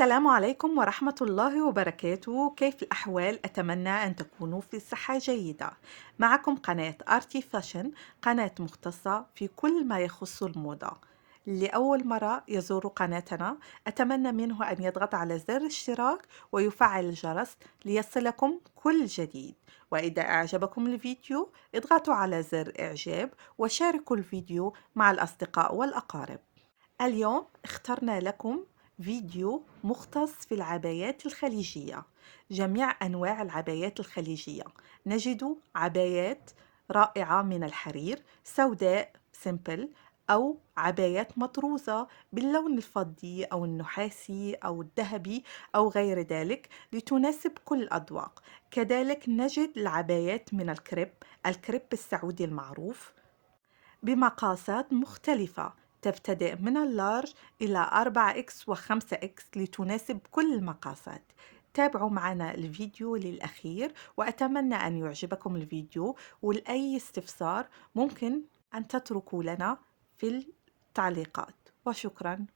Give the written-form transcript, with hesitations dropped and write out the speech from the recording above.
السلام عليكم ورحمة الله وبركاته. كيف الأحوال؟ أتمنى أن تكونوا في صحة جيدة. معكم قناة آرتي فاشن، قناة مختصة في كل ما يخص الموضة. لأول مرة يزور قناتنا أتمنى منه أن يضغط على زر الاشتراك ويفعل الجرس ليصلكم كل جديد. وإذا أعجبكم الفيديو اضغطوا على زر إعجاب وشاركوا الفيديو مع الأصدقاء والأقارب. اليوم اخترنا لكم فيديو مختص في العبايات الخليجية، جميع أنواع العبايات الخليجية. نجد عبايات رائعة من الحرير، سوداء سيمبل، أو عبايات مطروزة باللون الفضي أو النحاسي أو الذهبي أو غير ذلك لتناسب كل الأذواق. كذلك نجد العبايات من الكريب السعودي المعروف بمقاسات مختلفة، تبتدئ من اللارج إلى 4X و 5X لتناسب كل المقاسات. تابعوا معنا الفيديو للأخير وأتمنى أن يعجبكم الفيديو، ولأي استفسار ممكن أن تتركوا لنا في التعليقات. وشكرا.